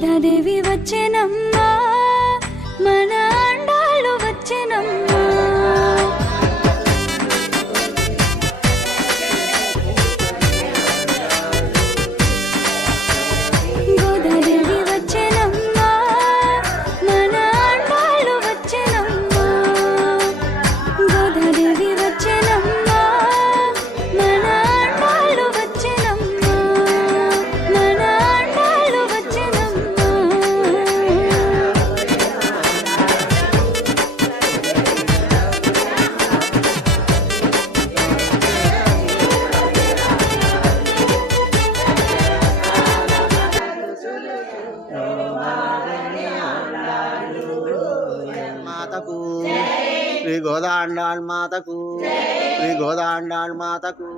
గోదాదేవి వచ్చెనమ్మా, మన అండాలు వచ్చెనమ్మా. గోదాదేవి వచ్చెనమ్మా, మన అండాలు వచ్చెనమ్మా. గోదాదేవి వచ్చెనమ్మా, మన అండాలు వచ్చెనమ్మా. మన అండాలు వచ్చెనమ్మా. మాతకు శ్రీ గోదాండాళ్ మాతకు శ్రీ గోదాండాళ్ మాతకు